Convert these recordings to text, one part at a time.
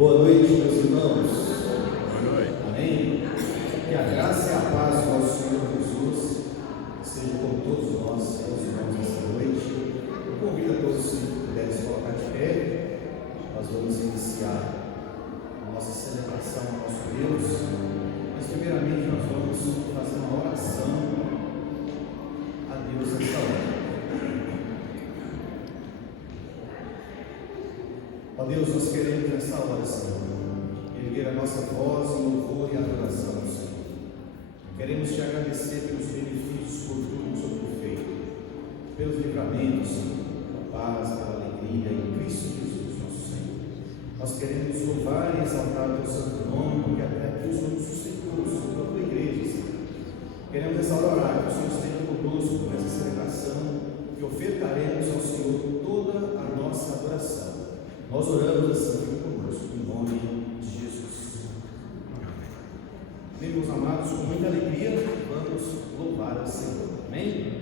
Boa noite, meus irmãos. Boa noite. Amém? Que a graça e a paz do nosso Senhor Jesus seja com todos nós, meus irmãos, esta noite. Eu convido a todos, se puderem se colocar de pé. Nós vamos iniciar a nossa celebração ao nosso Deus. Mas primeiramente nós vamos fazer uma oração a Deus nesta hora. Ó Deus, nós queremos nessa hora, Senhor, erguer a nossa voz em louvor e adoração ao Senhor. Queremos te agradecer pelos benefícios por tudo que o Senhor tem feito, pelos livramentos, pela paz, pela alegria em Cristo Jesus, nosso Senhor. Nós queremos louvar e exaltar o teu santo nome, porque até aqui o Senhor nos sustentou, sobre a tua igreja, Senhor. Queremos nessa hora orar que o Senhor esteja conosco nessa celebração, que ofertaremos ao Senhor toda a nossa adoração. Nós oramos assim, fica conosco, em nome de Jesus. Amém, meus amados, com muita alegria, vamos louvar ao Senhor. Amém?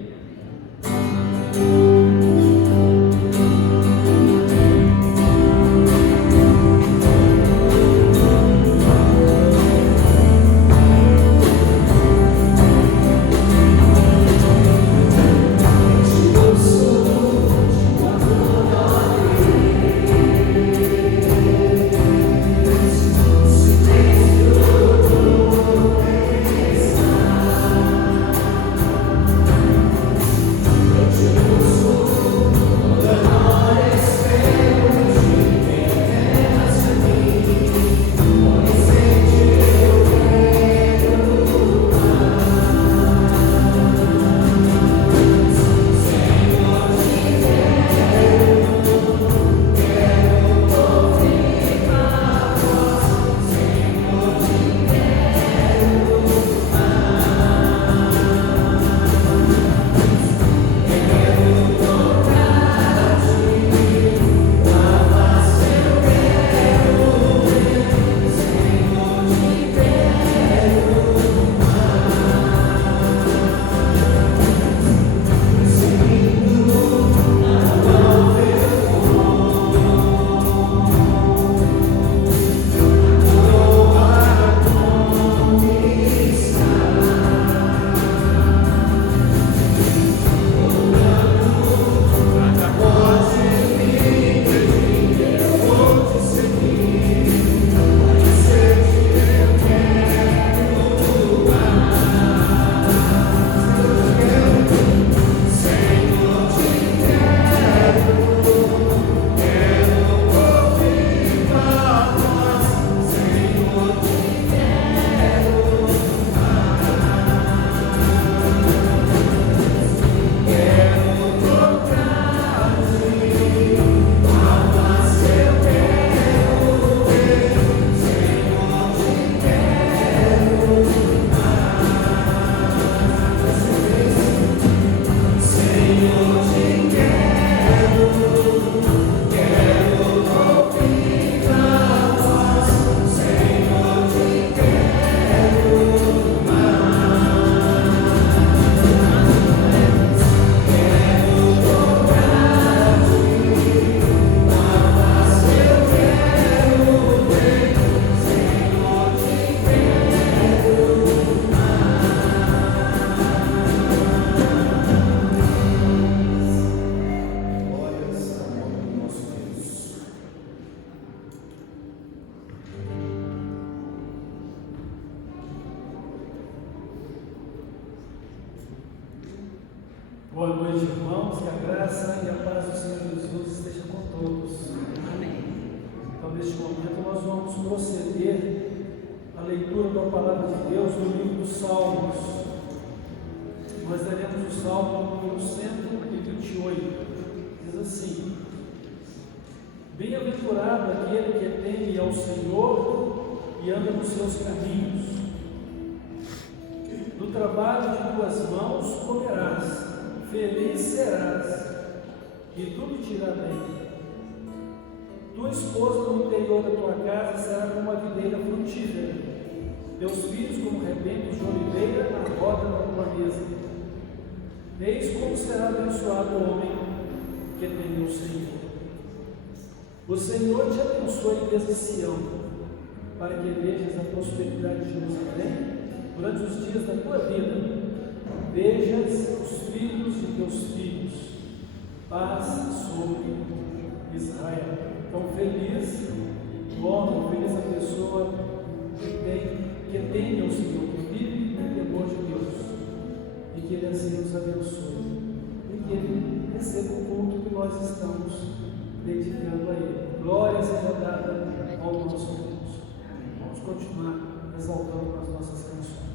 Boa noite, irmãos, que a graça e a paz do Senhor Jesus esteja com todos. Amém. Então, neste momento, nós vamos proceder à leitura da palavra de Deus no livro dos Salmos. Nós daremos o Salmo número 128. Diz assim: Bem-aventurado aquele que teme ao Senhor e anda nos seus caminhos. Do trabalho de tuas mãos comerás. Feliz serás, e tudo te irá bem. Tua esposa no interior da tua casa será como uma videira frutífera, teus filhos como rebentos de oliveira na roda da tua mesa. Eis como será abençoado o homem que teme o Senhor. O Senhor te abençoe desde Sião, para que vejas a prosperidade de Jerusalém durante os dias da tua vida. Vejas os filhos de teus filhos. Paz sobre Israel. Então, feliz o homem, feliz a pessoa que tem o Senhor, que vive no temor de Deus, e que Ele assim nos abençoe, e que Ele receba o culto que nós estamos dedicando a Ele. Glória seja dada ao nosso Deus. Vamos continuar exaltando as nossas canções.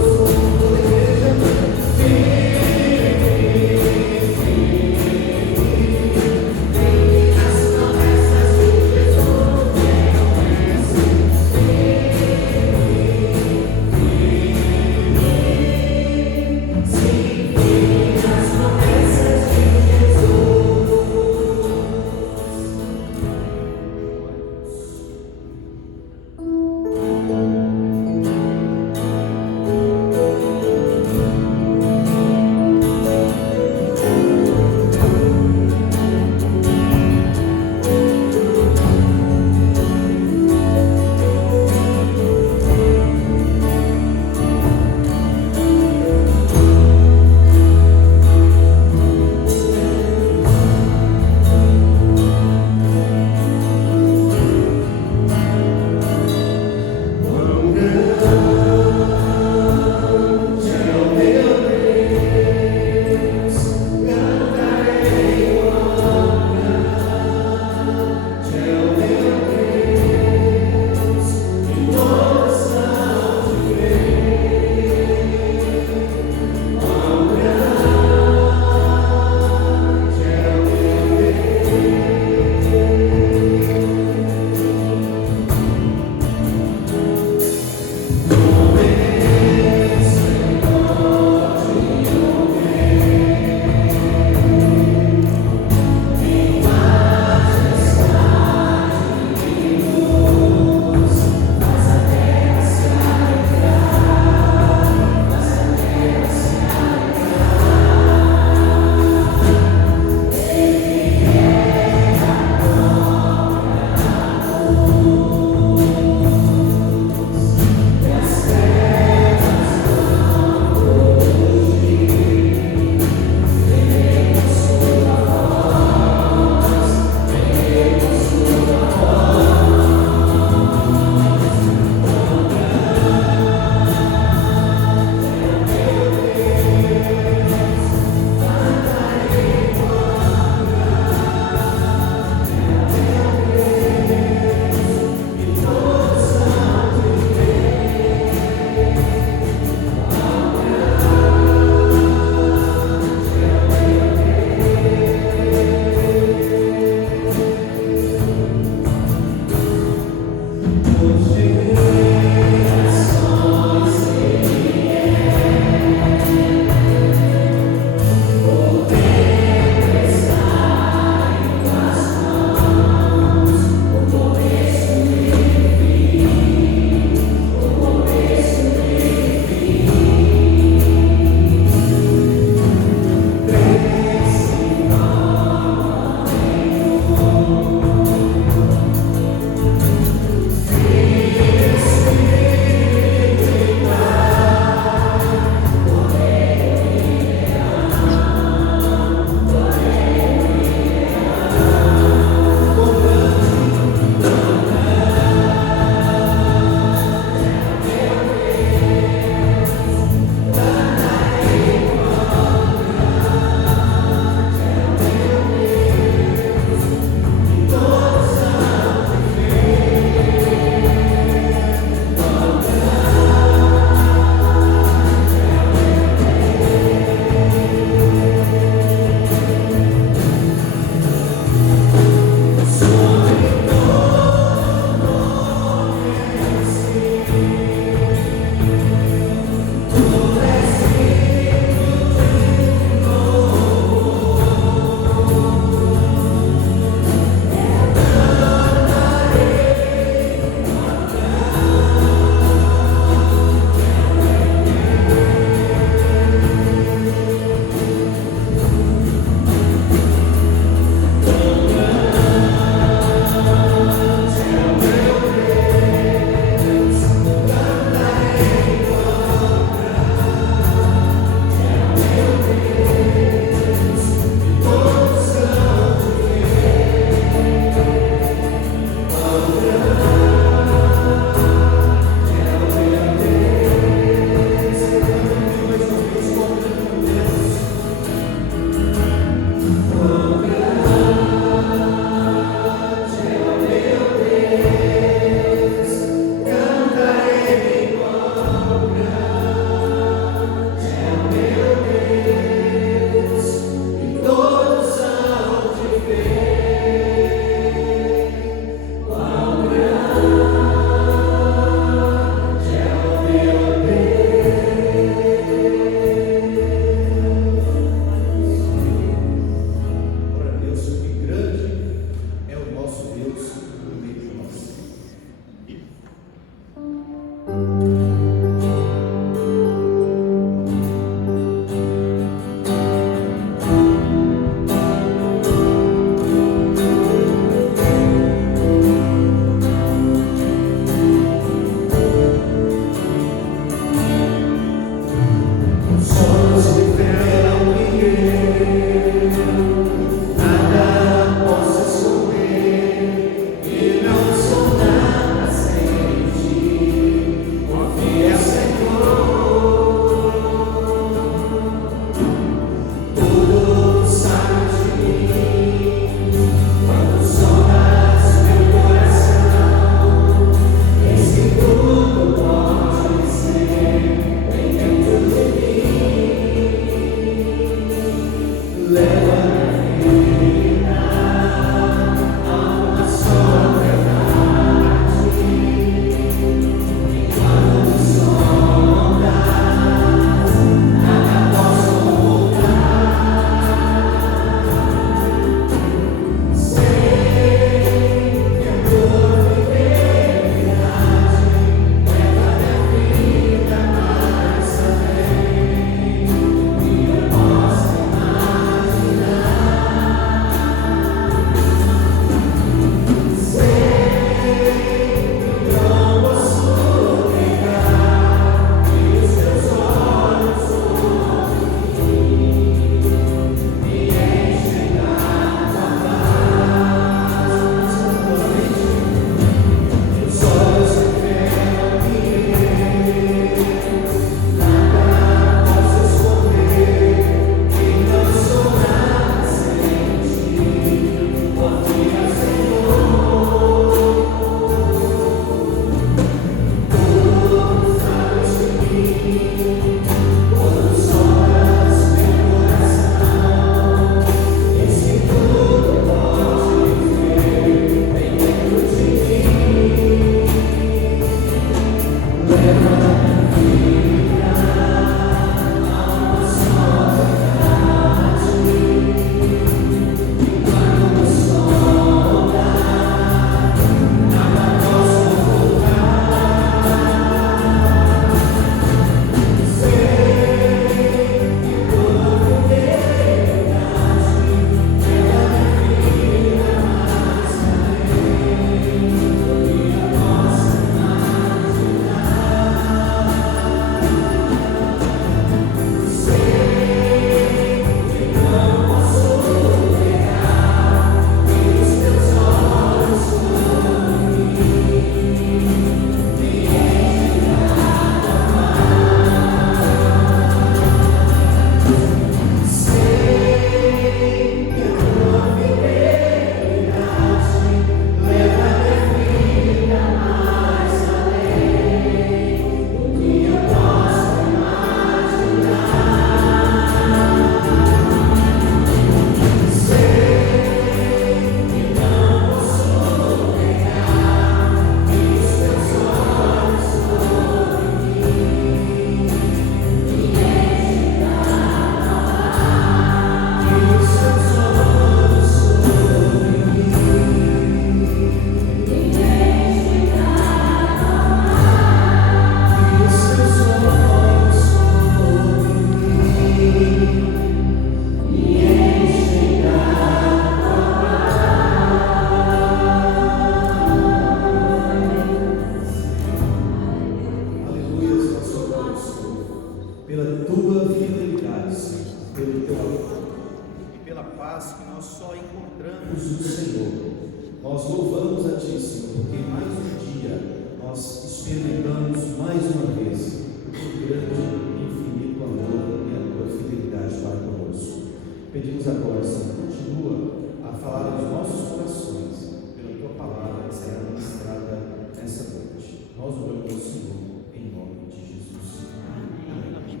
agora, Senhor, continua a falar aos nossos corações pela tua palavra que será ministrada nessa noite. Nós oramos ao Senhor em nome de Jesus. Amém.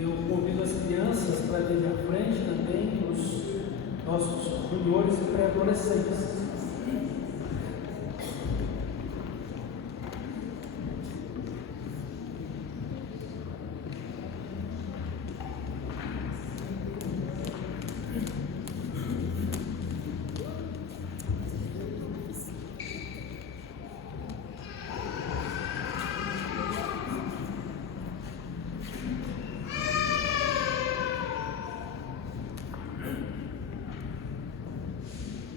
Eu convido as crianças para vir à frente também, os nossos juniores e pré-adolescentes.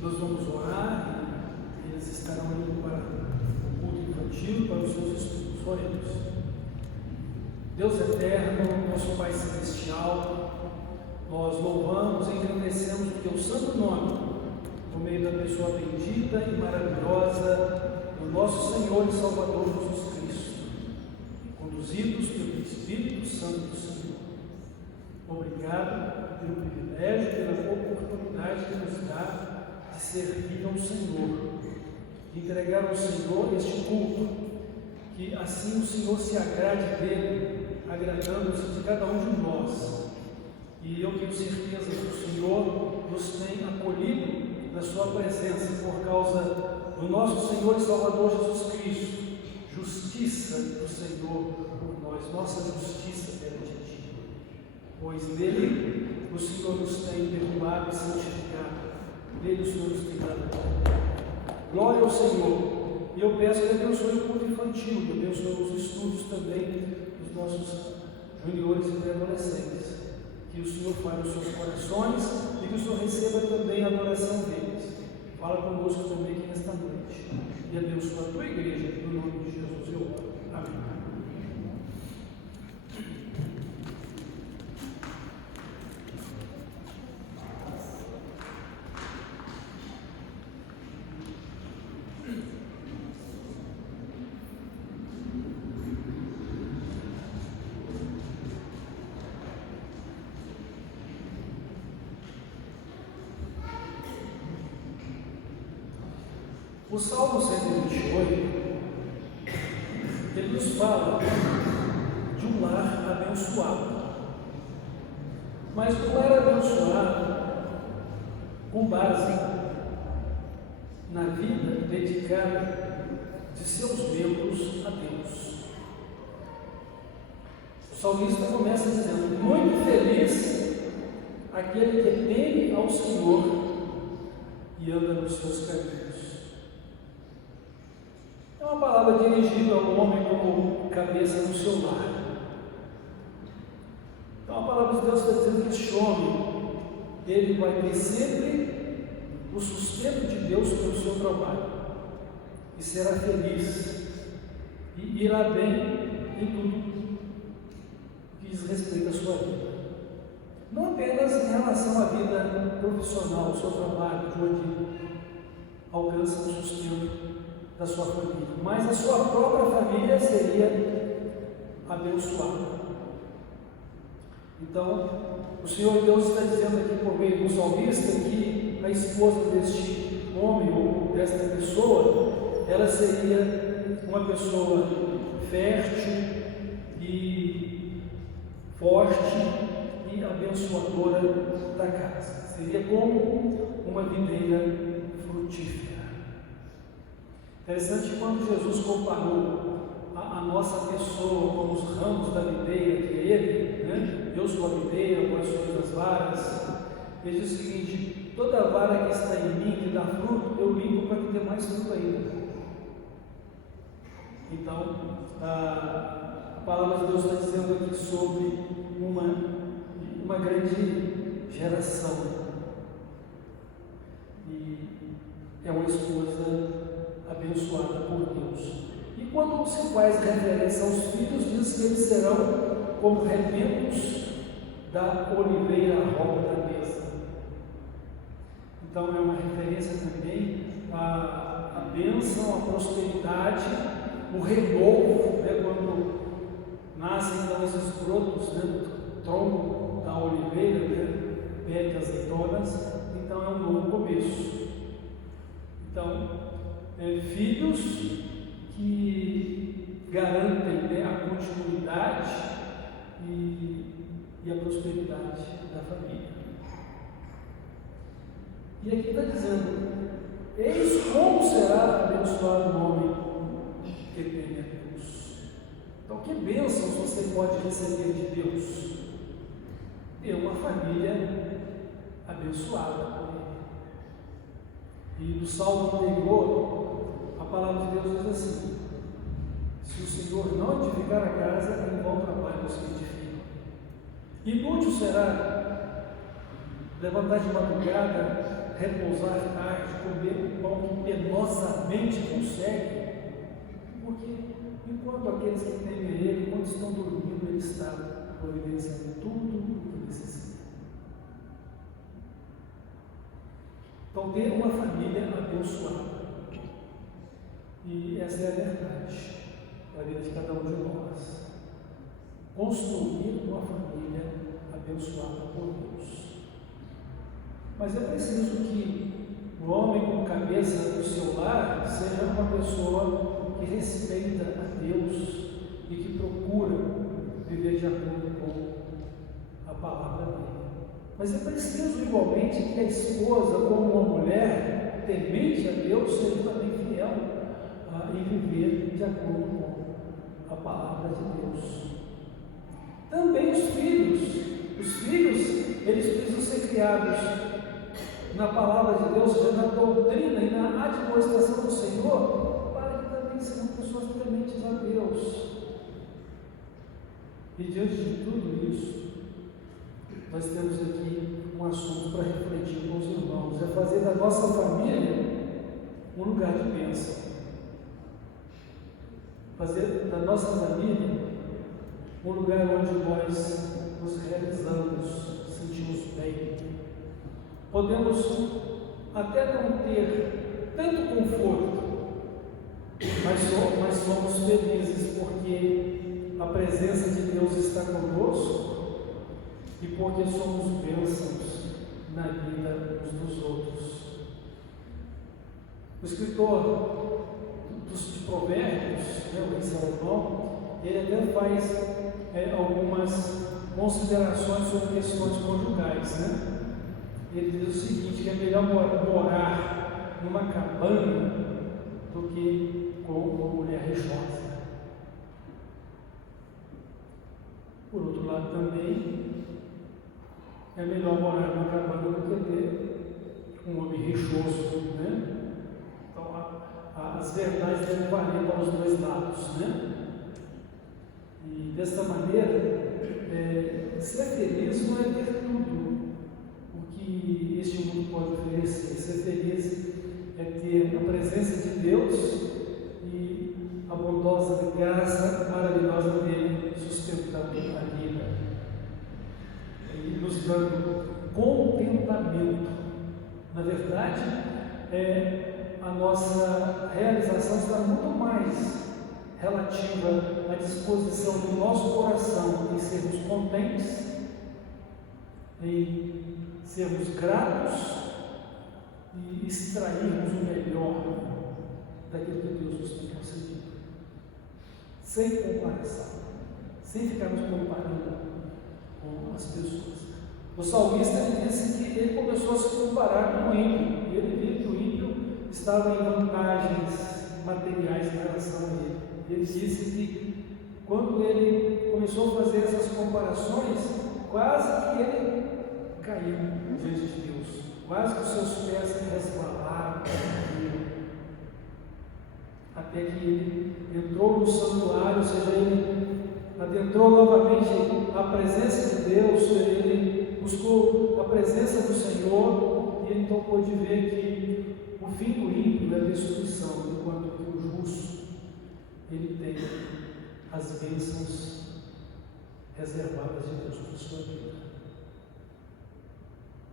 Nós vamos orar, eles estarão indo para o culto infantil, para os seus estudos. Oremos. Deus eterno, nosso Pai Celestial, nós louvamos e engrandecemos o Teu santo nome, por meio da pessoa bendita e maravilhosa do nosso Senhor e Salvador Jesus Cristo, conduzidos pelo Espírito Santo do Senhor. Obrigado pelo privilégio, pela oportunidade que nos dá de servir ao Senhor, de entregar ao Senhor este culto, que assim o Senhor se agrade dele, agradando-se de cada um de nós. E eu tenho certeza que o Senhor nos tem acolhido na sua presença por causa do nosso Senhor e Salvador Jesus Cristo. Justiça do Senhor por nós, nossa justiça perante ti, pois nele o Senhor nos tem perdoado e santificado. Nele o Senhor nos tem dado glória ao Senhor. E eu peço que abençoe o culto infantil, que abençoe os estudos também dos nossos juniores e pré-adolescentes. Que o Senhor fale os seus corações e que o Senhor receba também a adoração deles. Fala conosco também aqui nesta noite. E abençoa a tua igreja, no nome de Jesus eu oro. Amém. O Salmo 128, ele nos fala de um lar abençoado, mas um lar abençoado com base na vida dedicada de seus membros a Deus. O salmista começa dizendo: muito feliz aquele que teme ao Senhor e anda nos seus caminhos. É uma palavra dirigida ao homem como cabeça no seu lar. Então a palavra de Deus está dizendo que esse homem, ele vai ter sempre o sustento de Deus pelo seu trabalho, e será feliz, e irá bem em tudo que diz respeito à sua vida. Não apenas em relação à vida profissional, ao seu trabalho, de onde alcança o sustento da sua família, mas a sua própria família seria abençoada. Então, o Senhor Deus está dizendo aqui por meio do salmista que a esposa deste homem ou desta pessoa, ela seria uma pessoa fértil e forte e abençoadora da casa. Seria como uma videira frutífera. Interessante quando Jesus comparou a nossa pessoa com os ramos da videira, que é Ele, né? Eu sou a videira, vós sois as varas. Ele diz o seguinte: toda vara que está em mim, que dá fruto, eu limpo para que dê mais fruto ainda. Então, a palavra de Deus está dizendo aqui sobre uma grande geração. E é uma esposa abençoada por Deus. E quando se faz referência aos filhos, diz que eles serão como rebentos da oliveira à roda da mesa. Então é uma referência também à bênção, à prosperidade, o renovo, né? quando nascem então esses brotos, né, do tronco da oliveira, né, pé das azeitonas, então é um novo começo. Então, filhos que garantem, né, a continuidade e a prosperidade da família. E aqui está dizendo: eis como será abençoado o homem que teme a Deus. Então, que bênçãos você pode receber de Deus? Ter uma família abençoada por Ele. E no salmo anterior, a palavra de Deus diz assim: se o Senhor não edificar a casa, em vão trabalham os que edificam. Inútil será levantar de madrugada, repousar tarde, comer o pão que penosamente consegue, porque enquanto aqueles que temem Ele, enquanto estão dormindo, Ele está providenciando tudo o que necessita. Então, ter uma família abençoada, e essa é a verdade da vida de cada um de nós. Construir uma família abençoada por Deus. Mas é preciso que o homem como cabeça do seu lar seja uma pessoa que respeita a Deus e que procura viver de acordo com a palavra dele. Mas é preciso igualmente que a esposa, como uma mulher temente a Deus, seja também fiel em viver de acordo com a palavra de Deus. Também os filhos, eles precisam ser criados na palavra de Deus, seja na doutrina e na admoestação do Senhor, para que também sejam pessoas tementes a Deus. E diante de tudo isso, nós temos aqui um assunto para refletir com os irmãos: é fazer da nossa família um lugar de bênção. Fazer da nossa família um lugar onde nós nos realizamos, sentimos bem. Podemos até não ter tanto conforto, mas somos felizes porque a presença de Deus está conosco e porque somos bênçãos na vida uns dos outros. O escritor de Provérbios, o rei Salomão, ele até faz algumas considerações sobre questões conjugais, né? Ele diz o seguinte: que é melhor morar numa cabana do que com uma mulher rixosa. Por outro lado, também é melhor morar numa cabana do que ter um homem rixoso, né? Então, as verdades devem valer para os dois lados, né? E dessa maneira, ser feliz não é ter tudo o que este mundo pode oferecer. Ser feliz é ter a presença de Deus e a bondosa graça maravilhosa dele sustentando a vida e nos dando contentamento. Na verdade, a nossa realização está muito mais relativa à disposição do nosso coração em sermos contentes, em sermos gratos e extrairmos o melhor daquilo que Deus nos tem concedido, sem comparação, sem ficarmos comparando com as pessoas. O salmista disse que ele começou a se comparar com o ímpio, e ele viu que o ímpio estava em vantagens materiais em relação a ele. Ele disse que quando ele começou a fazer essas comparações, quase que ele caiu diante de Deus, quase que os seus pés resvalaram, até que ele entrou no santuário, ou seja, ele adentrou novamente a presença de Deus, ele buscou a presença do Senhor, e ele então pôde ver que o fim do ímpio é a destruição, enquanto que o justo ele tem as bênçãos reservadas de Deus para a sua vida.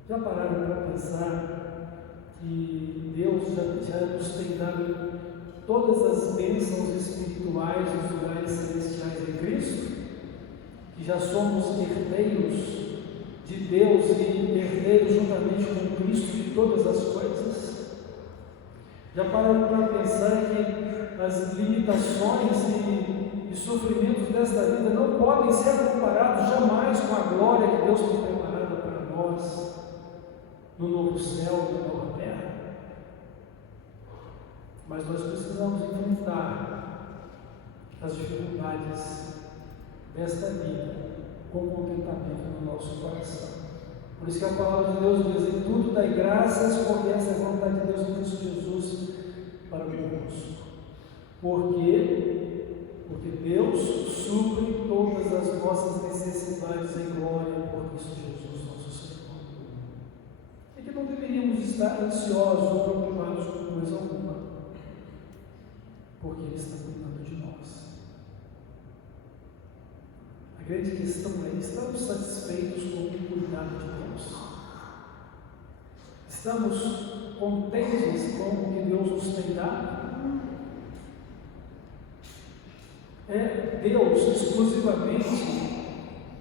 Já pararam para pensar que Deus já nos tem dado todas as bênçãos espirituais dos lugares celestiais em Cristo, que já somos herdeiros de Deus e herdeiros juntamente com Cristo de todas as coisas? Já pararam para pensar que as limitações e sofrimentos desta vida não podem ser comparados jamais com a glória que Deus tem preparada para nós no novo céu e na nova terra? Mas nós precisamos enfrentar as dificuldades desta vida com contentamento no nosso coração. Por isso que a palavra de Deus diz: em tudo dai graças, porque essa é a vontade de Deus em Cristo Jesus para conosco. Por quê? Porque Deus supre todas as nossas necessidades em glória por Cristo Jesus, nosso Senhor. E que não deveríamos estar ansiosos ou preocupados com coisa alguma, porque Ele está cuidando de nós. A grande questão é: estamos satisfeitos com o cuidado de Deus? Estamos contentes com o que Deus nos tem dado? É Deus exclusivamente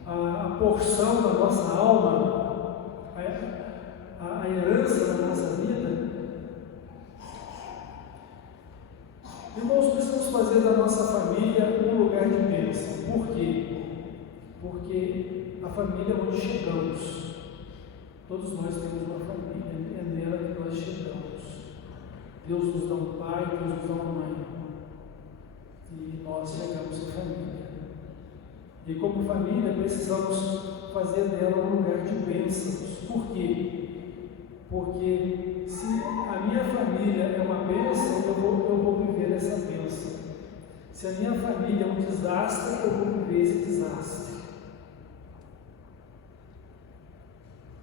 a porção da nossa alma, a herança da nossa vida? Irmãos, precisamos fazer da nossa família um lugar de bênção. Por quê? Porque a família é onde chegamos. Todos nós temos uma família, é nela que nós chegamos. Deus nos dá um pai, Deus nos dá uma mãe. E nós chegamos em família. E como família precisamos fazer dela um lugar de bênçãos. Por quê? Porque se a minha família é uma bênção, eu vou viver essa bênção. Se a minha família é um desastre, eu vou viver esse desastre.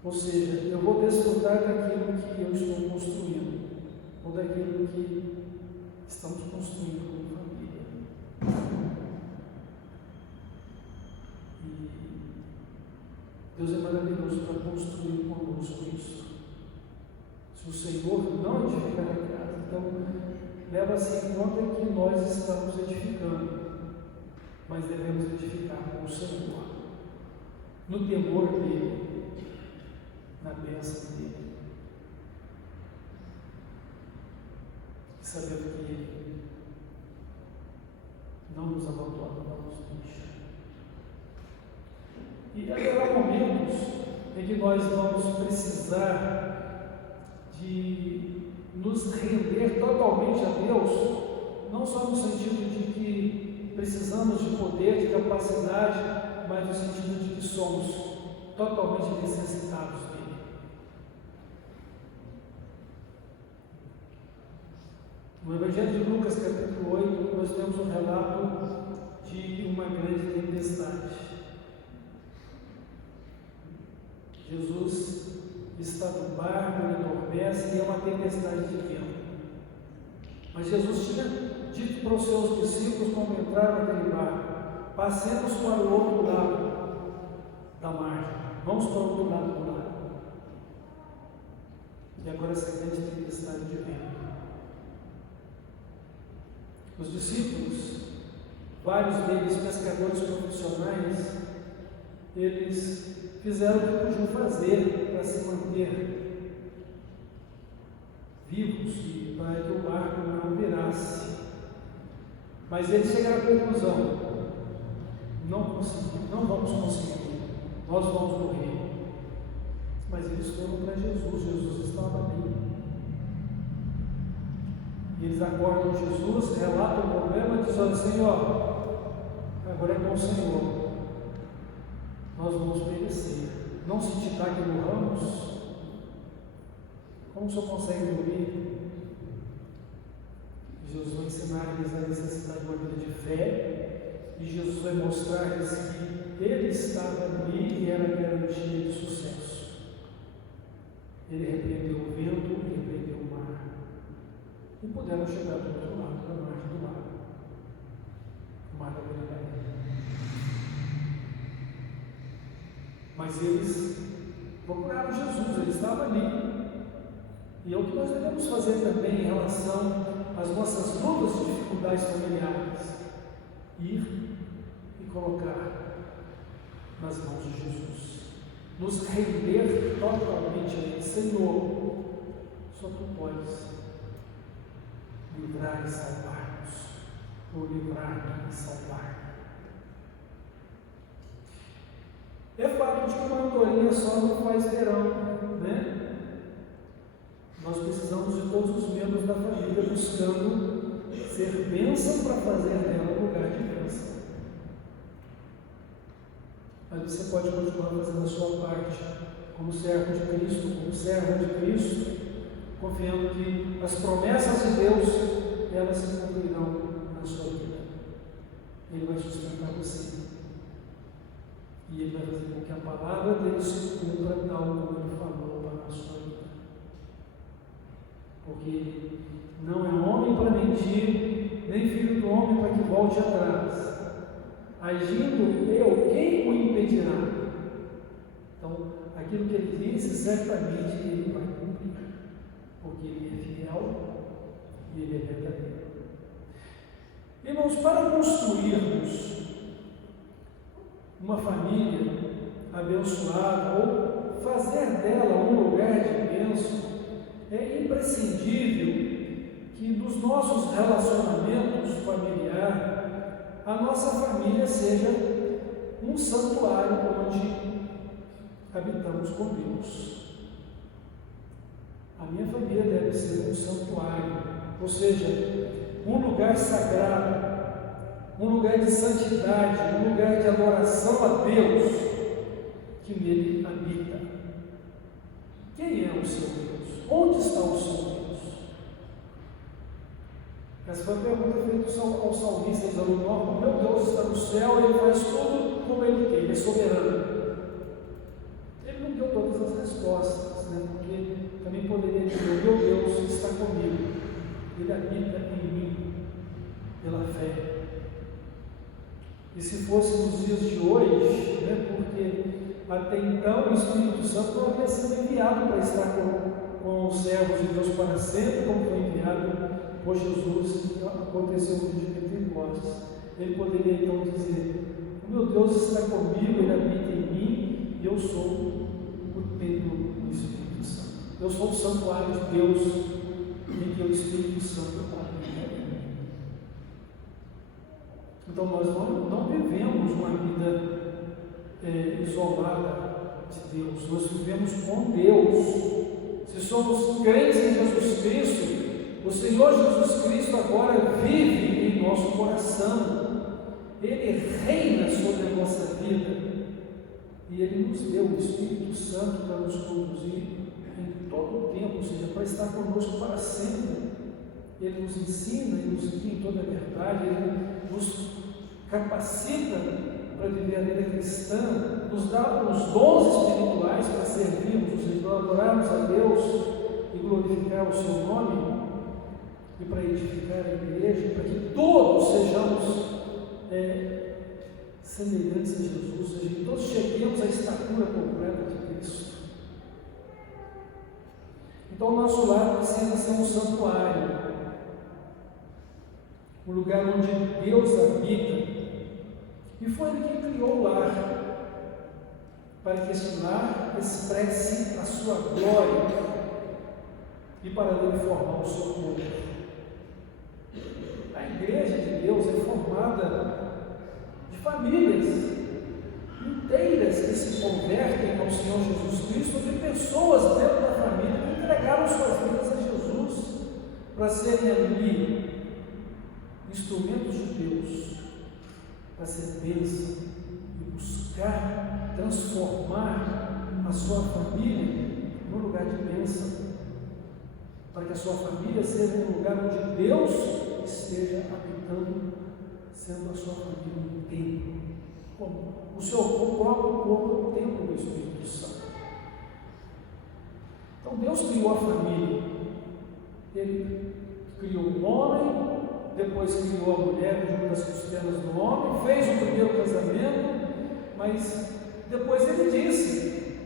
Ou seja, eu vou desfrutar daquilo que eu estou construindo, ou daquilo que estamos construindo como família. E Deus é maravilhoso para construir conosco isso. Se o Senhor não edificar a casa, então leva-se em conta que nós estamos edificando, mas devemos edificar com o Senhor, no temor dEle, na bênção dEle, e saber que Ele não nos abandona, não nos deixa. E haverá momentos em que nós vamos precisar de nos render totalmente a Deus, não só no sentido de que precisamos de poder, de capacidade, mas no sentido de que somos totalmente necessitados dele. No Evangelho de Lucas, capítulo 8, nós temos um relato de uma grande tempestade. Jesus está no barco, ele adormece e é uma tempestade de vento. Mas Jesus tinha dito para os seus discípulos quando entraram naquele barco: passemos para o outro lado da margem, vamos para o outro lado do lago. E agora essa grande tempestade de vento. Os discípulos, vários deles pescadores profissionais, eles fizeram o que podiam fazer para se manter vivos e para que o barco não virasse. Mas eles chegaram à conclusão: não vamos conseguir, nós vamos morrer. Mas eles foram para Jesus, Jesus estava ali. E eles acordam Jesus, relatam o problema e dizem: olha, Senhor, agora é com o Senhor, nós vamos perecer. Não se te dá que morramos? Como o Senhor consegue dormir? Jesus vai ensinar-lhes a necessidade de uma vida de fé, e Jesus vai mostrar-lhes que Ele estava ali e era garantia de sucesso. Ele repreendeu o vento e repreendeu o mar, e puderam chegar do outro lado da margem do lago, o mar da Galileia. Mas eles procuraram Jesus, ele estava ali. E é o que nós devemos fazer também em relação as nossas lutas e dificuldades familiares, ir e colocar nas mãos de Jesus. Nos render totalmente a Ele. Senhor, só Tu podes livrar e salvar-nos, ou livrar-me e salvar. É fato de que uma andorinha só não faz verão, né? Nós precisamos de todos os membros da família buscando ser bênção para fazer dela um lugar de bênção. Mas você pode continuar fazendo a sua parte, como servo de Cristo, como servo de Cristo, confiando que as promessas de Deus, elas se cumprirão na sua vida. Ele vai sustentar você. E Ele vai fazer com que a palavra dele se cumpra tal como Ele falou para a sua vida. Porque não é homem para mentir, nem filho do homem para que volte atrás. Agindo eu, quem o impedirá? Então, aquilo que Ele disse, certamente Ele vai cumprir. Porque Ele é fiel e Ele é verdadeiro. Irmãos, para construirmos uma família abençoada ou fazer dela um lugar de bênção, é imprescindível que nos nossos relacionamentos familiares a nossa família seja um santuário onde habitamos com Deus. A minha família deve ser um santuário, ou seja, um lugar sagrado, um lugar de santidade, um lugar de adoração a Deus que nele habita. Quem é o seu Deus? Onde está o seu Deus? Essa foi a pergunta feita ao salmista, dizendo: o meu Deus está no céu e Ele faz tudo como Ele quer, Ele é soberano. Ele não deu todas as respostas, né? Porque também poderia dizer: o meu Deus está comigo, Ele habita em mim pela fé. E se fosse nos dias de hoje, né, porque até então o Espírito Santo não havia sido enviado para estar com os servos de Deus para sempre, como foi enviado por Jesus, aconteceu no dia de Pentecostes. Ele poderia então dizer: o meu Deus está comigo, Ele habita em mim, e eu sou o templo do Espírito Santo. Eu sou o santuário de Deus, em que o Espírito Santo habita em mim. Então nós não vivemos uma vida isolada de Deus, nós vivemos com Deus. Se somos crentes em Jesus Cristo, o Senhor Jesus Cristo agora vive em nosso coração. Ele reina sobre a nossa vida e Ele nos deu o Espírito Santo para nos conduzir em todo o tempo, ou seja, para estar conosco para sempre. Ele nos ensina e nos guia em toda a verdade, Ele nos capacita para viver a vida cristã, nos dá os dons espirituais para servirmos, ou seja, para adorarmos a Deus e glorificar o Seu nome, e para edificar a igreja, para que todos sejamos semelhantes a Jesus, ou seja, que todos cheguemos à estatura completa de Cristo. Então o nosso lar precisa ser um santuário, um lugar onde Deus habita. E foi Ele quem criou o lar, para que esse lar expresse a sua glória e para Ele formar o seu povo. A igreja de Deus é formada de famílias inteiras que se convertem ao Senhor Jesus Cristo, de pessoas dentro da família que entregaram suas vidas a Jesus para serem ali instrumentos de Deus, para ser bênção e buscar transformar a sua família num lugar de bênção, para que a sua família seja um lugar onde Deus esteja habitando, sendo a sua família um templo, como o seu próprio corpo é um templo do Espírito Santo. Então Deus criou a família, Ele criou o homem, depois criou a mulher junto das costelas do homem, fez o primeiro casamento, mas depois Ele disse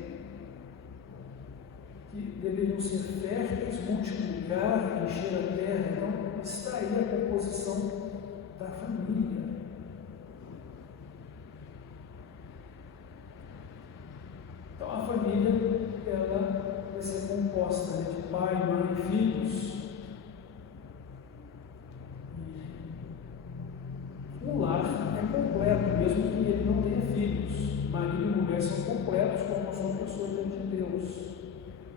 que deveriam ser férteis, multiplicar, encher a terra. Então está aí a composição da família. Então a família, ela vai ser composta, né, de pai, mãe e filhos. O lar é completo, mesmo que ele não tenha filhos. Marido e mulher são completos como são pessoas diante de Deus.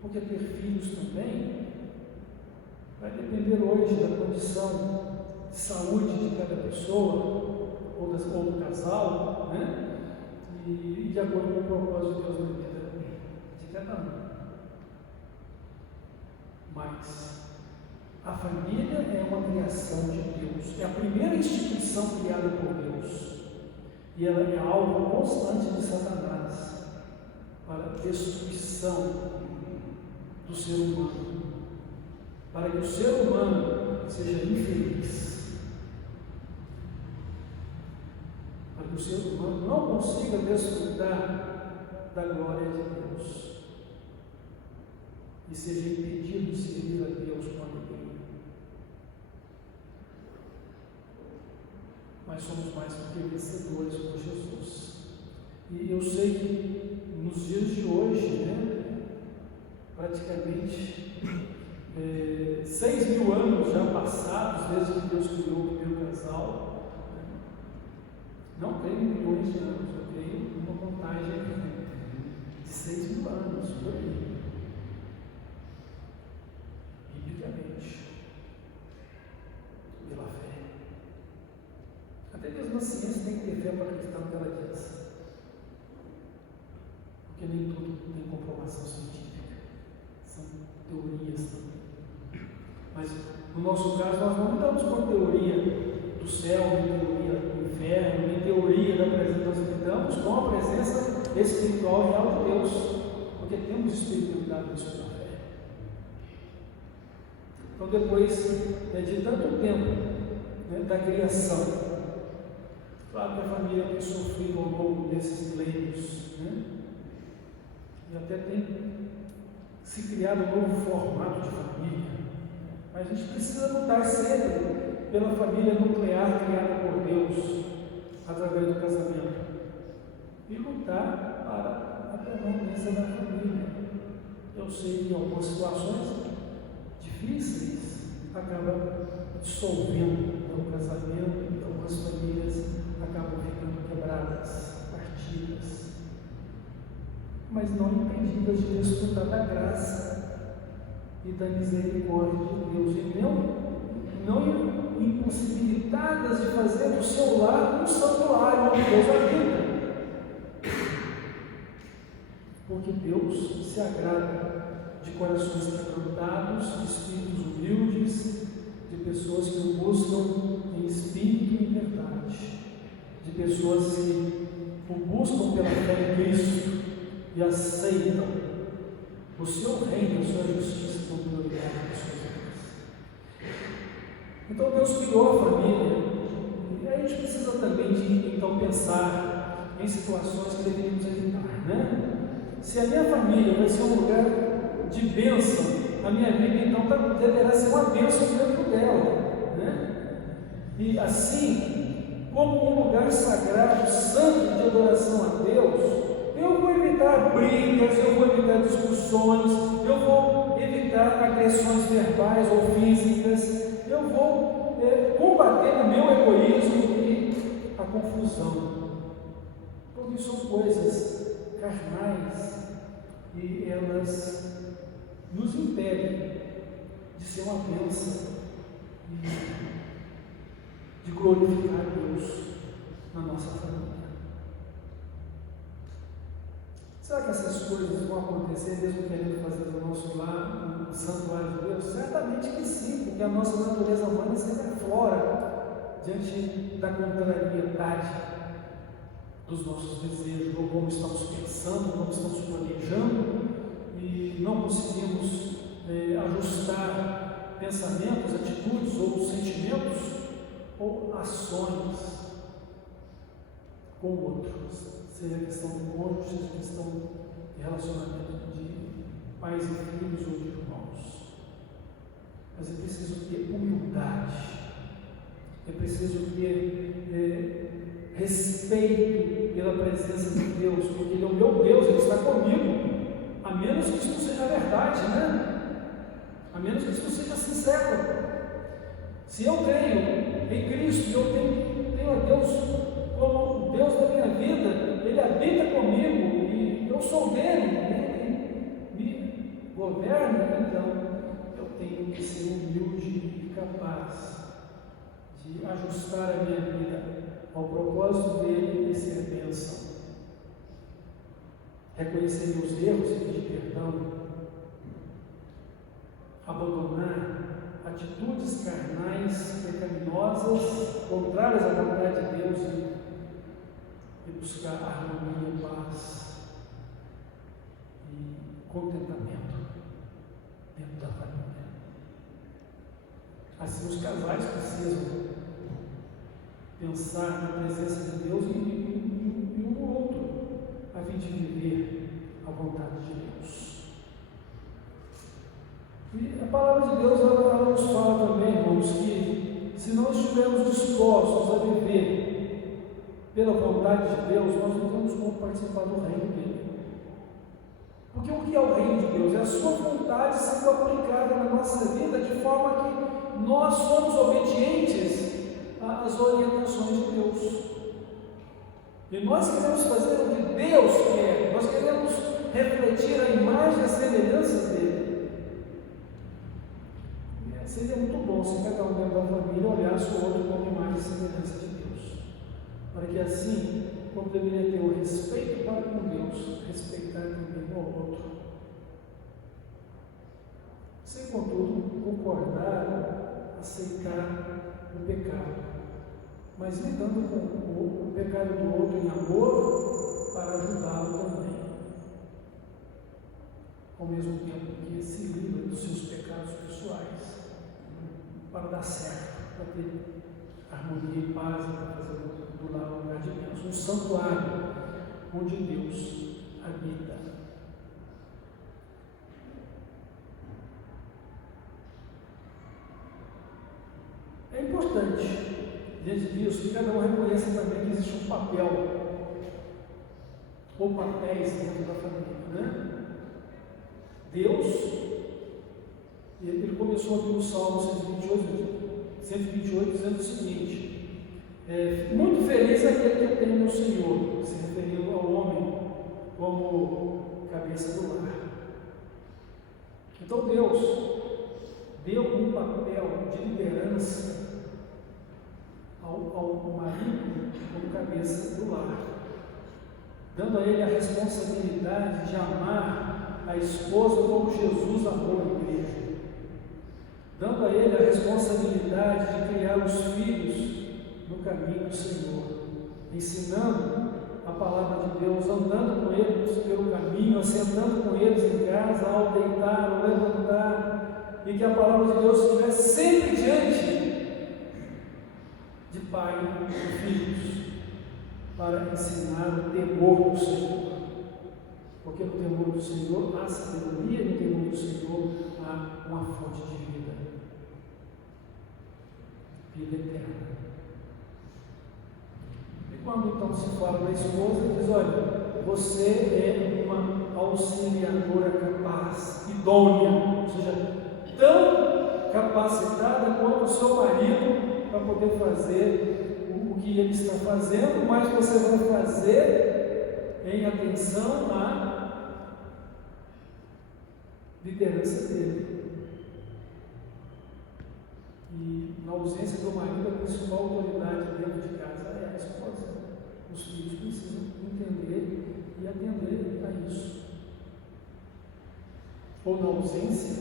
Porque ter filhos também vai depender hoje da condição de saúde de cada pessoa, ou do casal, né? E de acordo com o propósito de Deus na vida de cada um. Mas a família é uma criação de Deus, é a primeira instituição criada por Deus, e ela é alvo constante de Satanás para a destruição do ser humano, para que o ser humano seja infeliz, para que o ser humano não consiga desfrutar da glória de Deus e seja impedido de servir a Deus com alegria. Mas somos mais do que vencedores por Jesus. E eu sei que nos dias de hoje, né, praticamente 6.000 anos já passados desde que Deus criou o primeiro casal, né? Não creio em milhões de anos, eu creio em uma contagem de 6.000 anos por aí, biblicamente, pela fé. Até mesmo a ciência tem que ter fé para acreditar no que ela diz, porque nem tudo tem comprovação científica, são teorias também. Mas no nosso caso nós não lidamos com a teoria do céu, nem teoria do inferno, nem teoria da presença, nós lidamos com a presença espiritual real de Deus, porque temos experimentado isso pela fé. Então depois de tanto tempo da criação, claro que a família tem sofrido ao longo desses milênios, né? E até tem se criado um novo formato de família, mas a gente precisa lutar sempre pela família nuclear criada por Deus através do casamento e lutar para a permanência da família. Eu sei que em algumas situações difíceis acaba dissolvendo o casamento, e algumas famílias acabam ficando quebradas, partidas, mas não impedidas de desfrutar da graça e da misericórdia de Deus, e não impossibilitadas de fazer do seu lar um santuário onde Deus habita, porque Deus se agrada de corações quebrantados, de espíritos humildes, de pessoas que o buscam em espírito e em verdade, de pessoas que o buscam pela fé em Cristo e aceitam o seu reino, a sua justiça como prioridade das suas vidas. Então Deus criou a família, e aí a gente precisa também de então pensar em situações que deveríamos evitar, né? Se a minha família vai ser um lugar de bênção, a minha vida então deverá ser uma bênção dentro dela, né? E assim, como um lugar sagrado, santo de adoração a Deus, eu vou evitar brigas, eu vou evitar discussões, eu vou evitar agressões verbais ou físicas, eu vou combater o meu egoísmo e a confusão, porque são coisas carnais e elas nos impedem de ser uma bênção e de glorificar a Deus na nossa família. Será que essas coisas vão acontecer mesmo querendo fazer do nosso lar um santuário de Deus? Certamente que sim, porque a nossa natureza humana sempre aflora diante da contrariedade dos nossos desejos, ou como estamos pensando, como estamos planejando, e não conseguimos ajustar pensamentos, atitudes ou sentimentos ou ações com o outro, seja questão do cônjuge, seja questão de relacionamento de pais e filhos ou de irmãos. mas é preciso ter humildade, é preciso ter respeito pela presença de Deus, porque Ele é o meu Deus, Ele está comigo, a menos que isso não seja verdade, né? A menos que isso não seja sincero. Se eu creio em Cristo e eu tenho a Deus como o Deus da minha vida, Ele habita comigo e eu sou dele, Ele me governa, então eu tenho que ser humilde e capaz de ajustar a minha vida ao propósito dele e ser bênção. Reconhecer meus erros e pedir perdão, abandonar atitudes carnais, pecaminosas, contrárias à vontade de Deus e buscar harmonia, paz e contentamento dentro da família. Assim, os casais precisam pensar na presença de Deus e um no outro, a fim de viver a vontade de Deus. E a palavra de Deus, ela nos fala também, irmãos, que se não estivermos dispostos a viver pela vontade de Deus, nós não temos como participar do reino dele. Porque o que é o reino de Deus? É a sua vontade sendo aplicada na nossa vida de forma que nós somos obedientes às orientações de Deus. E nós queremos fazer o que Deus quer, nós queremos refletir a imagem e a semelhança dele. Seria muito bom se cada um dentro da família olhasse o outro como imagem e semelhança de Deus, para que assim, como deveria ter o respeito para com Deus, respeitar também o outro, sem contudo concordar, aceitar o pecado, mas lidando com o pecado do outro em amor para ajudá-lo também, ao mesmo tempo que se livra dos seus pecados pessoais, para dar certo, para ter harmonia e paz, para fazer do lar um lugar de Deus, um santuário onde Deus habita. É importante, diante disso, que cada um reconheça também que existe um papel, ou papéis dentro da família, né? Deus, ele começou aqui no Salmo 128, dizendo o seguinte: muito feliz é aquele que tem no Senhor, se referindo ao homem como cabeça do lar. Então Deus deu um papel de liderança ao marido como cabeça do lar, dando a ele a responsabilidade de amar a esposa como Jesus amou a igreja, dando a ele a responsabilidade de criar os filhos no caminho do Senhor, ensinando a palavra de Deus, andando com eles pelo caminho, assentando com eles em casa, ao deitar, ao levantar, e que a palavra de Deus estivesse sempre diante de pai e filhos, para ensinar o temor do Senhor. Porque no temor do Senhor há sabedoria, e no temor do Senhor há uma fonte de vida eterna. E quando então se fala da esposa, diz: olha, você é uma auxiliadora capaz, idônea, ou seja, tão capacitada quanto o seu marido para poder fazer o que ele está fazendo, mas você vai fazer em atenção à liderança dele. E na ausência do marido, a principal autoridade dentro de casa é a esposa. Os filhos precisam entender e atender a isso. Ou na ausência,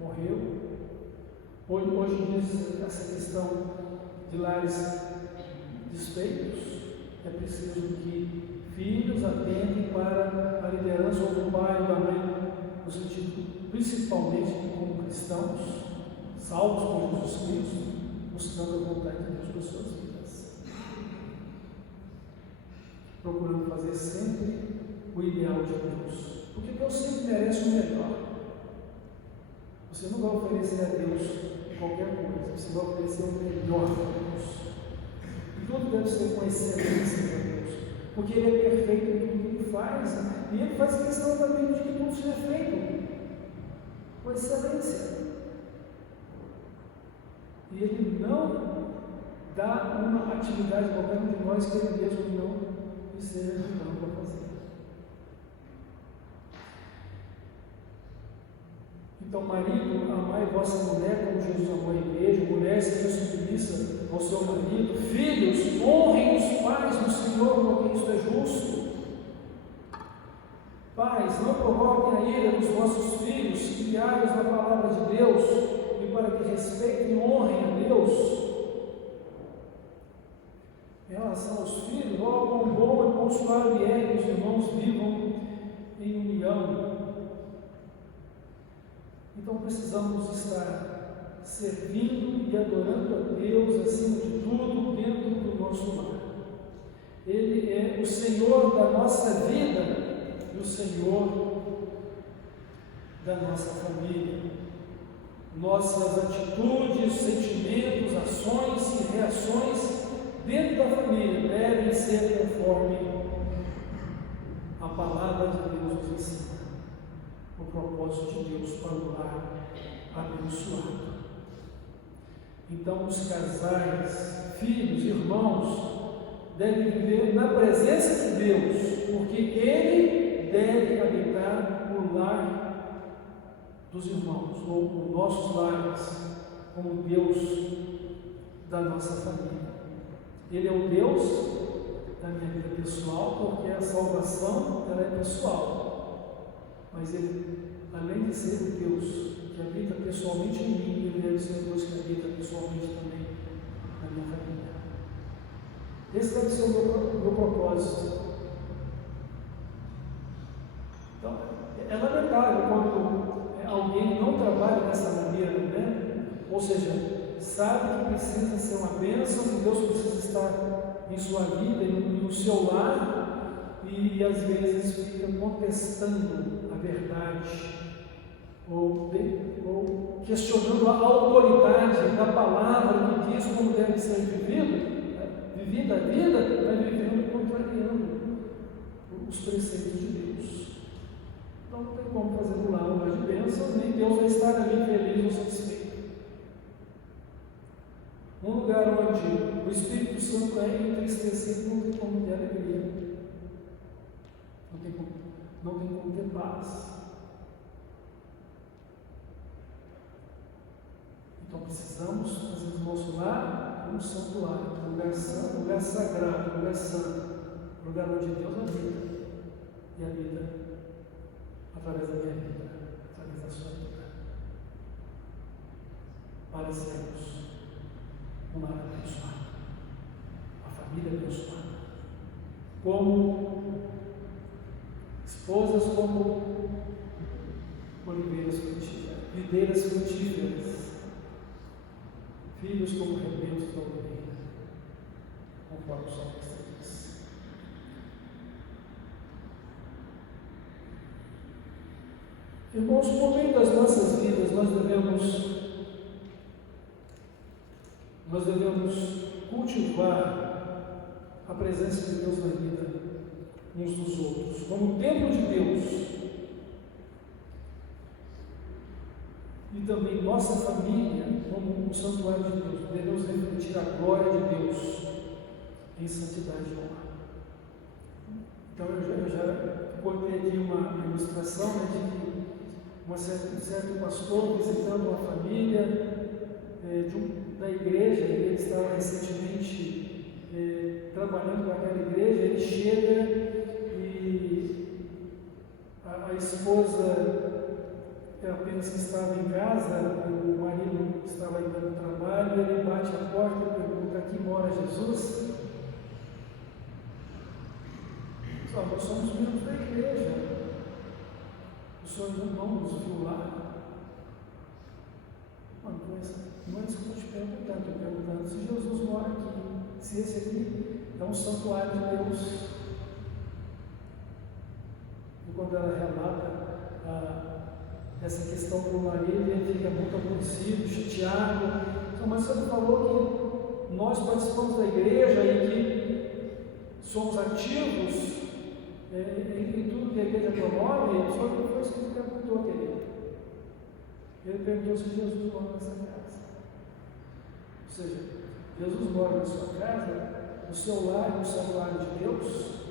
morreu. Hoje diz essa questão de lares desfeitos, é preciso que filhos atentem para a liderança ou do pai ou da mãe, no sentido principalmente como cristãos, salvos por Jesus Cristo, buscando a vontade de Deus para suas vidas, procurando fazer sempre o ideal de Deus, porque Deus sempre merece o melhor. Você não vai oferecer a Deus qualquer coisa, você vai oferecer o melhor para Deus. E tudo deve ser com excelência para Deus, porque Ele é perfeito em tudo que Ele faz, né? E Ele faz questão também de que tudo seja feito com excelência. E Ele não dá uma atividade a qualquer um de nós que Ele mesmo não esteja ajudando para fazer. Então, marido, amai vossa mulher como Jesus amou a igreja, mulher, sejam submissa ao seu marido, filhos, honrem os pais no Senhor, porque isto é justo. Pais, não provoquem a ira dos vossos filhos, criados na palavra de Deus, e para que respeitem e honrem a Deus. Em relação aos filhos, ó, quão bom e quão suave é que os irmãos vivam em união. Então precisamos estar servindo e adorando a Deus acima de tudo dentro do nosso lar. Ele é o Senhor da nossa vida e o Senhor da nossa família. Nossas atitudes, sentimentos, ações e reações dentro da família devem ser conforme a palavra de Deus nos ensina. O propósito de Deus para o lar abençoado. Então, os casais, filhos, irmãos, devem viver na presença de Deus, porque Ele deve habitar o lar dos irmãos, ou os nossos lares, como Deus da nossa família. Ele é o Deus da minha vida pessoal, porque a salvação ela é pessoal. Mas Ele, além de ser o Deus que habita pessoalmente em mim, Ele deve ser o Deus que habita pessoalmente também na minha família. Esse deve ser o meu propósito. Então, é lamentável quando alguém não trabalha dessa maneira, né? Ou seja, sabe que precisa ser uma bênção, que Deus precisa estar em sua vida, no seu lar, e às vezes fica contestando a verdade, ou questionando a autoridade da palavra que diz como deve ser vivida a vida, vai vivendo contrariando os preceitos de Deus. Então não tem como fazer do lar um lugar de bênção, nem Deus vai estar ali feliz ou satisfeito. Um lugar onde o Espírito Santo é entristecido não tem como ter alegria, não tem como ter paz. Então precisamos fazer do nosso lar um santuário, um lugar santo, um lugar sagrado, um lugar santo, um lugar onde Deus habita e habita através da minha vida, através da sua vida, para sermos um lar abençoado, uma família abençoada, como esposas, como oliveiras frutíferas, videiras frutíferas, filhos como rebentos da oliveira, conforme o salmista diz. Irmãos, por meio das nossas vidas, nós devemos cultivar a presença de Deus na vida uns dos outros, como o templo de Deus. E também nossa família como um santuário de Deus. Devemos refletir a glória de Deus em santidade e honra. Então eu já contei aqui uma ilustração, né, de que um certo pastor visitando uma família da igreja, ele estava recentemente trabalhando com aquela igreja, ele chega e a esposa apenas estava em casa, o marido estava indo para o trabalho, ele bate a porta e pergunta: aqui mora Jesus? Nós somos membros da igreja, o Senhor não nos viu lá. Não é isso que eu estou te perguntando, estou perguntando se Jesus mora aqui, se esse aqui é um santuário de Deus. E quando ela relata essa questão para o marido, ele fica muito aborrecido, chateado. Então, mas você falou que nós participamos da igreja e que somos ativos em tudo que a igreja promove. Só que foi isso que ele perguntou, querido. Ele perguntou se Jesus mora nessa casa. Ou seja, Jesus mora na sua casa, no seu lar, no santuário de Deus.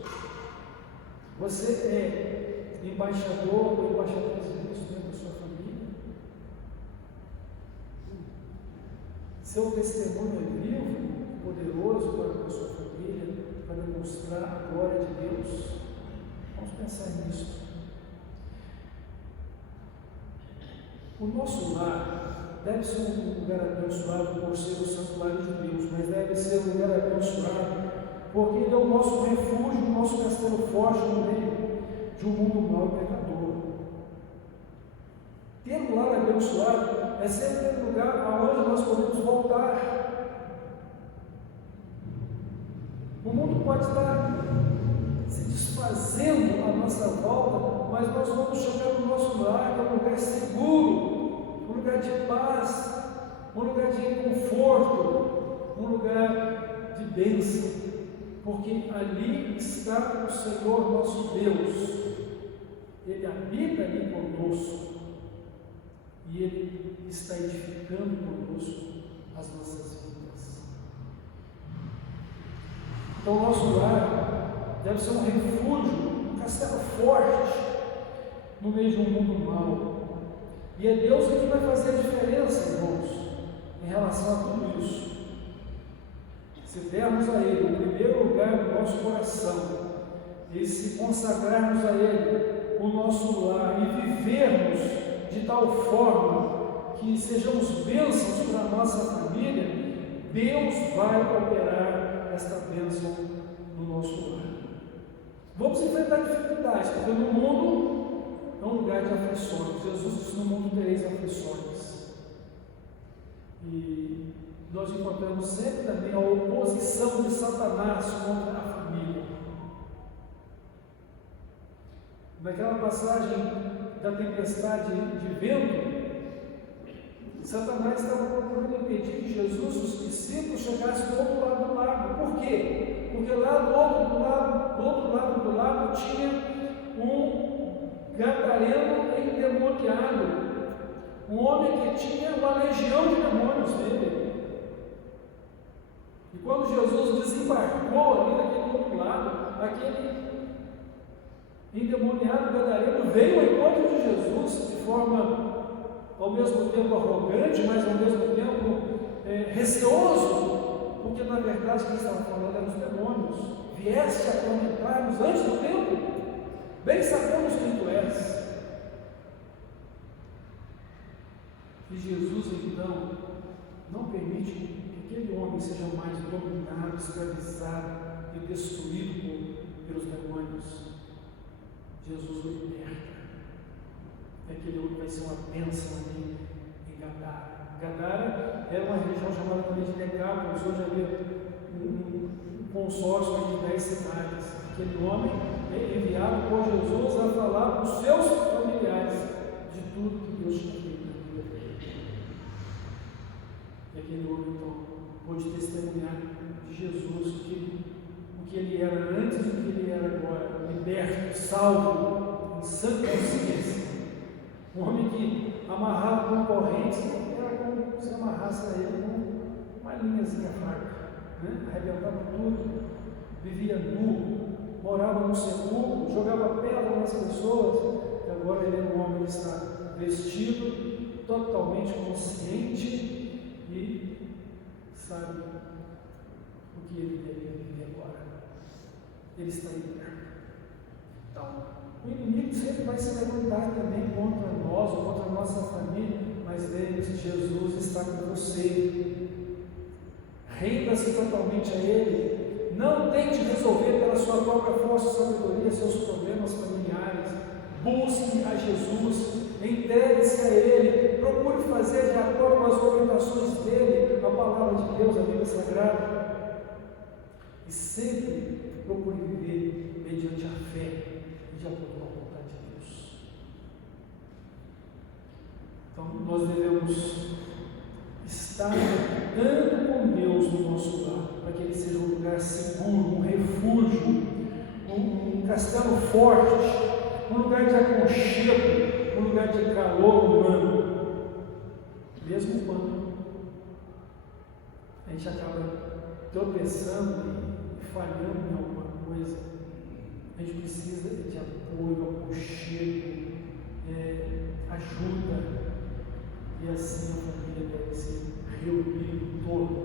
Você é embaixador ou embaixadora de Deus dentro da sua família. Seu testemunho é vivo, poderoso para a sua família, para demonstrar a glória de Deus. Vamos pensar nisso. O nosso lar deve ser um lugar abençoado por ser o santuário de Deus, mas deve ser um lugar abençoado porque ele é o nosso refúgio, o nosso castelo forte no meio de um mundo mau e pecador. Ter um lar abençoado é sempre um lugar aonde nós podemos voltar. O mundo pode estar se desfazendo à nossa volta, mas nós vamos chegar no nosso lar, que é um lugar seguro, um lugar de paz, um lugar de conforto, um lugar de bênção, porque ali está o Senhor nosso Deus. Ele habita ali conosco e Ele está edificando conosco as nossas vidas. Então, o nosso lar deve ser um refúgio, um castelo forte no meio de um mundo mau. E é Deus que vai fazer a diferença, irmãos, em relação a tudo isso. Se dermos a Ele o primeiro lugar no nosso coração e se consagrarmos a Ele o nosso lar e vivermos de tal forma que sejamos bênçãos para a nossa família, Deus vai operar esta bênção no nosso lar. Vamos enfrentar dificuldades, porque no mundo é um lugar de aflições. Jesus disse: no mundo tereis aflições. E nós encontramos sempre também a oposição de Satanás contra a família. Naquela passagem da tempestade de vento, Satanás estava procurando impedir que Jesus e os discípulos chegassem do outro lado do lago. Por quê? Porque lá do outro lado do lago tinha um gadareno endemoniado, um homem que tinha uma legião de demônios nele. E quando Jesus desembarcou ali naquele outro lado, aquele endemoniado gadareno veio ao encontro de Jesus de forma ao mesmo tempo arrogante, mas ao mesmo tempo receoso, porque na verdade quem estava falando eram os demônios. Vieste a atormentar-nos antes do tempo, bem sabemos quem tu és. E Jesus então não permite que aquele homem seja mais dominado, escravizado e destruído pelos demônios. Jesus o liberta. Aquele homem vai ser uma bênção ali em Gadara. Gadara era uma região chamada também de Decápolis, hoje havia um consórcio de 10 cidades. Aquele homem é enviado por Jesus a falar para os seus familiares de tudo que Deus tinha feito na vida dele. E aquele homem então pôde testemunhar de Jesus o que ele era antes e o que ele era agora, liberto, salvo, em sã consciência. Um homem que amarrava com correntes, era como se amarrasse a ele com uma linhazinha fraca, né? Arrebentava tudo, vivia nu, morava no sepulcro, jogava pedra nas pessoas. E agora ele é um homem que está vestido, totalmente consciente e sabe o que ele deveria viver agora. Ele está liberto. Então, o inimigo sempre vai se levantar também contra nós ou contra a nossa família, mas lembre-se, Jesus está com você. Renda-se totalmente a Ele. Não tente resolver pela sua própria força e sabedoria seus problemas familiares. Busque a Jesus, entregue-se a Ele, procure fazer de acordo com as orientações dEle, a palavra de Deus, a Bíblia Sagrada. E sempre procure viver mediante a fé, de acordo com a vontade de Deus. nós devemos estar tanto com Deus no nosso lar, para que Ele seja um lugar seguro, um refúgio, um castelo forte, um lugar de aconchego, um lugar de calor humano, mesmo quando a gente acaba tropeçando e falhando em alguma coisa. A gente precisa de apoio, aconchego, ajuda, e assim a família deve se reunir em torno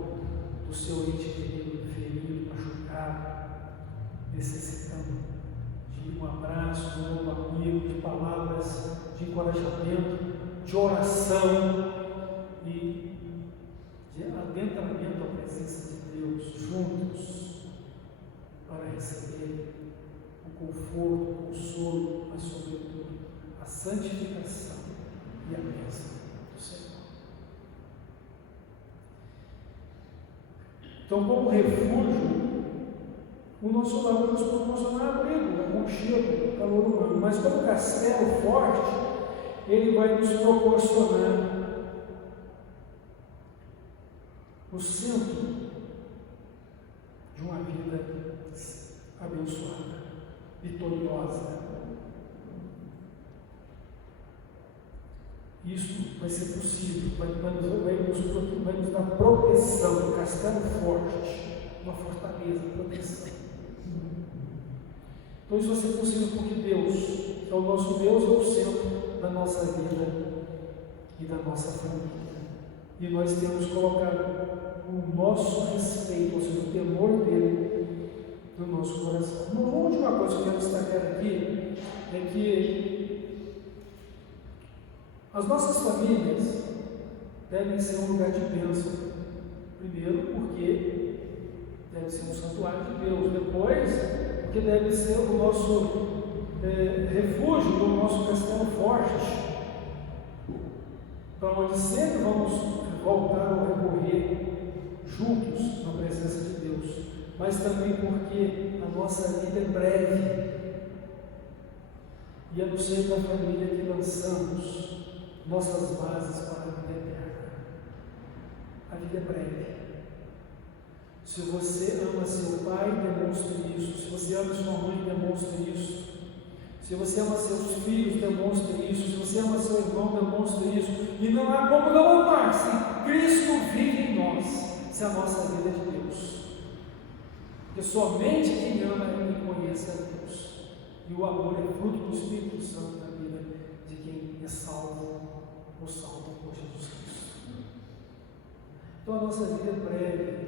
do seu ente querido, ferido, machucado, necessitando de um abraço, de um novo amigo, de palavras de encorajamento, de oração e de adentramento à presença de Deus, juntos, para receber o conforto, o consolo, mas sobretudo a santificação e a bênção do Senhor. Então, como refúgio, o nosso lar vai nos proporcionar abrigo, aconchego, calor humano, mas como castelo forte, ele vai nos proporcionar o centro de uma vida abençoada, vitoriosa. Isso vai ser possível, vai nos dar proteção, um castelo forte, uma fortaleza, proteção. Então isso vai ser possível porque Deus, o nosso Deus, é o centro da nossa vida e da nossa família. E nós temos colocado o nosso respeito, ou seja, o temor dele no nosso coração. Uma última coisa que eu quero destacar aqui é que as nossas famílias devem ser um lugar de bênção. Primeiro, porque deve ser um santuário de Deus. Depois, porque deve ser o nosso refúgio, o nosso castelo forte, para onde sempre vamos voltar ou recorrer juntos na presença de Deus. Mas também porque a nossa vida é breve. E é no seio da família que lançamos nossas bases para a vida eterna. A vida é breve. Se você ama seu pai, demonstre isso. Se você ama sua mãe, demonstre isso. Se você ama seus filhos, demonstre isso. Se você ama seu irmão, demonstre isso. E não há como não amar se Cristo vive em nós, se a nossa vida é de Deus. Porque somente quem ama e conhece a Deus. E o amor é fruto do Espírito Santo na vida de quem é salvo ou salvo por Jesus Cristo. Então a nossa vida é breve.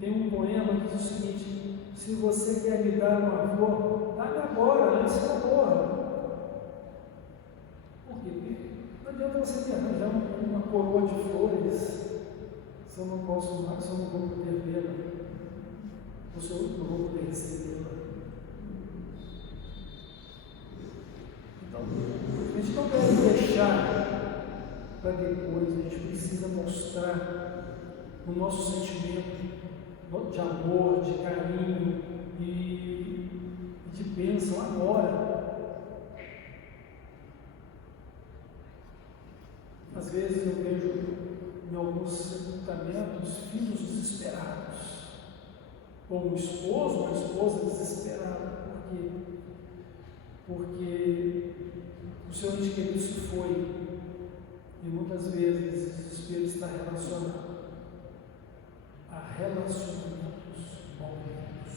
Tem um poema que diz o seguinte: se você quer me dar um amor, dá-me agora, antes que eu morra. Por quê? Porque não adianta você me arranjar uma coroa de flores se eu não posso mais, se eu não vou poder vê-la, ou se eu não vou poder recebê-la. Então, a gente não deve deixar para depois, a gente precisa mostrar o nosso sentimento de amor, de carinho e de bênção agora. Às vezes eu vejo em alguns sepultamentos filhos desesperados, ou um esposo, uma esposa desesperada. Por quê? Porque o seu ente querido se foi e muitas vezes esse desespero está relacionado a relacionamentos malditos.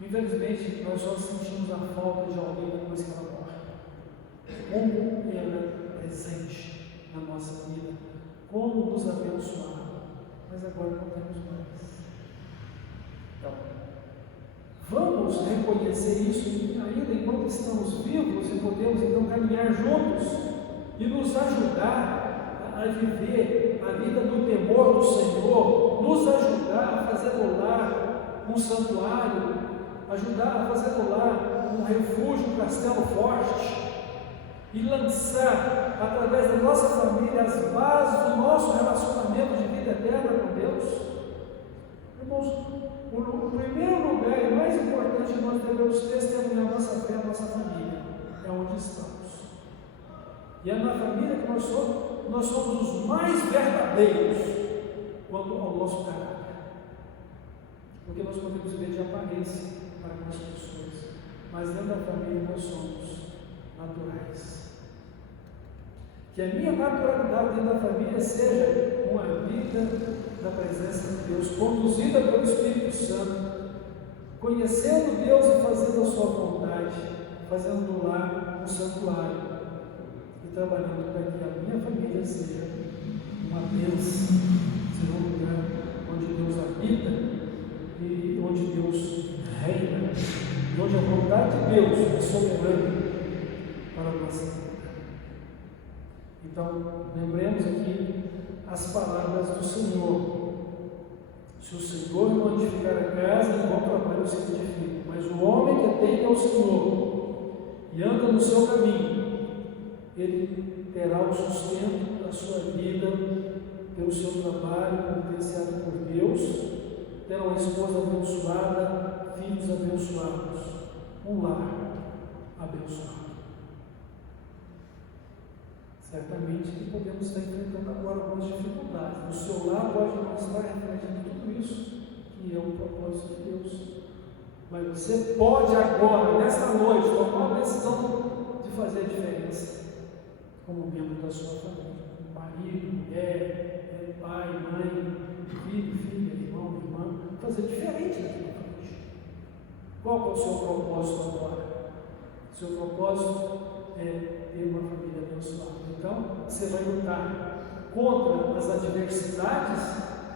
Infelizmente, nós só sentimos a falta de alguém depois que ela morre. Como era presente na nossa vida, como nos abençoava, mas agora não temos mais. Então, vamos reconhecer isso ainda enquanto estamos vivos e podemos então caminhar juntos e nos ajudar a viver a vida do temor do Senhor, nos ajudar a fazer do lar um santuário, ajudar a fazer do lar um refúgio, um castelo forte, e lançar através da nossa família as bases do nosso relacionamento de vida eterna com Deus. Irmãos, o primeiro lugar e mais importante onde nós devemos testemunhar a nossa fé, a nossa família. É onde estamos. E é na família que nós somos os mais verdadeiros quanto ao nosso caráter. Porque nós podemos ver de aparência para com as pessoas, mas dentro da família nós somos naturais. Que a minha naturalidade dentro da família seja uma vida na presença de Deus, conduzida pelo Espírito Santo, conhecendo Deus e fazendo a sua vontade, fazendo do lar um santuário e trabalhando para que a minha família seja uma bênção, seja um lugar onde Deus habita e onde Deus reina, e onde a vontade de Deus é soberana para a nossa vida. Então, lembremos aqui as palavras do Senhor. Se o Senhor não edificar a casa, em bom trabalho se edifica. Mas o homem que atende ao Senhor e anda no seu caminho, ele terá o sustento da sua vida pelo seu trabalho, providenciado por Deus, terá uma esposa abençoada, filhos abençoados, um lar abençoado. Certamente que podemos estar enfrentando agora algumas dificuldades. O seu lar pode não estar refletindo tudo isso, que é o propósito de Deus. Mas você pode agora, nesta noite, tomar a decisão de fazer a diferença como membro da sua família. Marido, mulher, pai, mãe, filho, filha, irmão, irmã. Fazer diferente daqui para frente. Qual é o seu propósito agora? Seu propósito é ter uma família abençoada. Então, você vai lutar contra as adversidades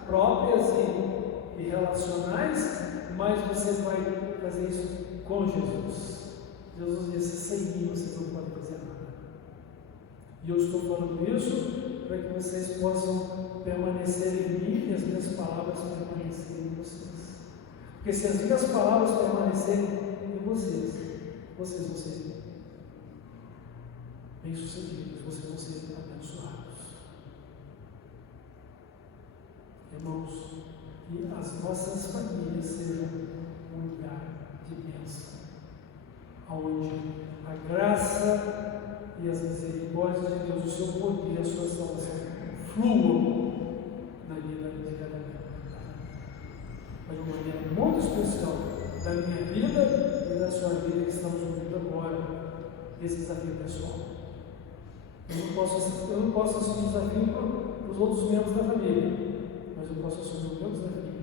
próprias e relacionais, mas você vai fazer isso com Jesus. Jesus disse: sem mim vocês não podem fazer nada. E eu estou falando isso para que vocês possam permanecer em mim e as minhas palavras permanecerem em vocês. Porque se as minhas palavras permanecerem em vocês, vocês vão ser bem-sucedidos, vocês vão ser abençoados. Irmãos, que as nossas famílias sejam um lugar de bênção, onde a graça e as misericórdias de Deus, o seu poder, a sua salvação fluam na vida de cada um. Mas de uma maneira muito especial da minha vida e da sua vida que estamos vivendo agora, esse desafio pessoal. Eu não posso assumir o desafio para os outros membros da família, mas eu posso assumir o meu desafio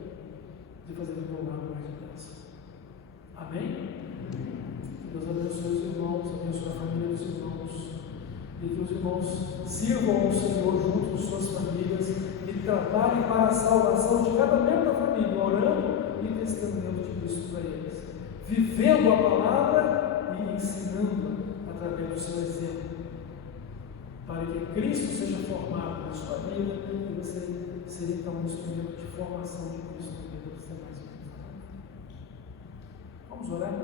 de fazer o meu lado mais de bênção. Amém? Deus abençoe os irmãos, abençoe a família dos irmãos, e que os irmãos sirvam ao Senhor junto com suas famílias e trabalhem para a salvação de cada membro da família, orando e testemunhando de Cristo para eles, vivendo a palavra e ensinando através do seu exemplo, para que Cristo seja formado na sua vida e você seja então um instrumento de formação de Cristo na vida dos demais. Vamos orar?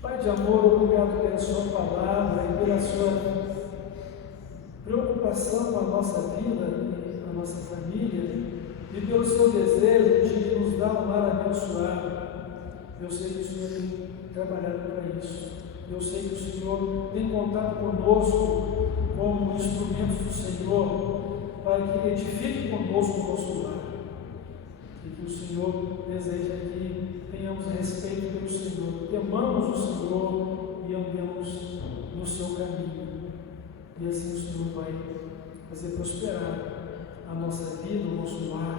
Pai de amor, obrigado pela sua palavra e pela sua preocupação com a nossa vida e a nossa família e pelo seu desejo de nos dar um lar abençoado. Eu sei que o Senhor tem trabalhado para isso. Eu sei que o Senhor tem contado conosco como instrumentos do Senhor para que edifique conosco o nosso lar. E que o Senhor deseja que tenhamos respeito pelo Senhor, temamos o Senhor e andemos no seu caminho. E assim o Senhor vai fazer prosperar a nossa vida, o nosso lar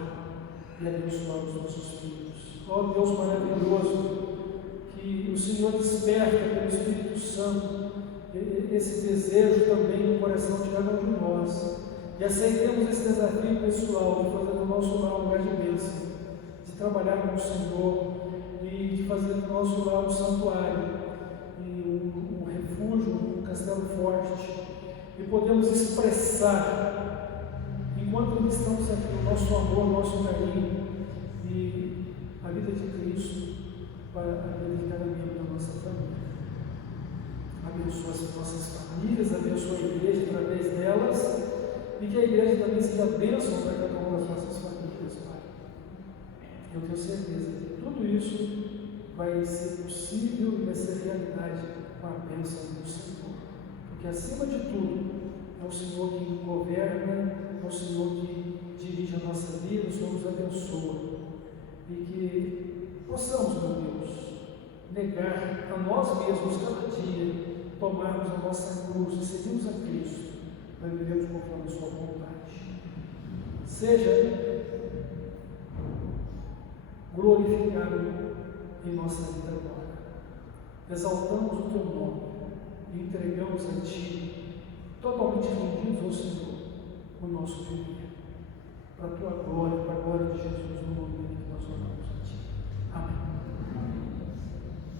e abençoar os nossos filhos. Ó Deus maravilhoso, que o Senhor desperta pelo Espírito Santo esse desejo também no coração de cada um de nós, e aceitemos esse desafio pessoal de fazer do nosso lar um lugar de bênção, de trabalhar com o Senhor e de fazer do nosso lar um santuário e um refúgio, um castelo forte, e podemos expressar, enquanto estamos aqui, o nosso amor, o nosso carinho e a vida de Cristo para a vida de cada membro da nossa família. Abençoa as nossas famílias, abençoa a igreja através delas, e que a igreja também seja bênção para cada uma das nossas famílias, Pai. Eu tenho certeza tudo isso vai ser possível e vai ser realidade com a bênção do Senhor. Porque acima de tudo, é o Senhor que governa, é o Senhor que dirige a nossa vida, o Senhor nos abençoa. E que possamos, meu Deus, negar a nós mesmos cada dia, tomarmos a nossa cruz e seguirmos a Cristo, para vivermos conforme a sua vontade. Seja glorificado em nossa vida agora. Exaltamos o teu nome e entregamos a ti, totalmente rendidos ao Senhor, o nosso viver. Para a tua glória, para a glória de Jesus no mundo.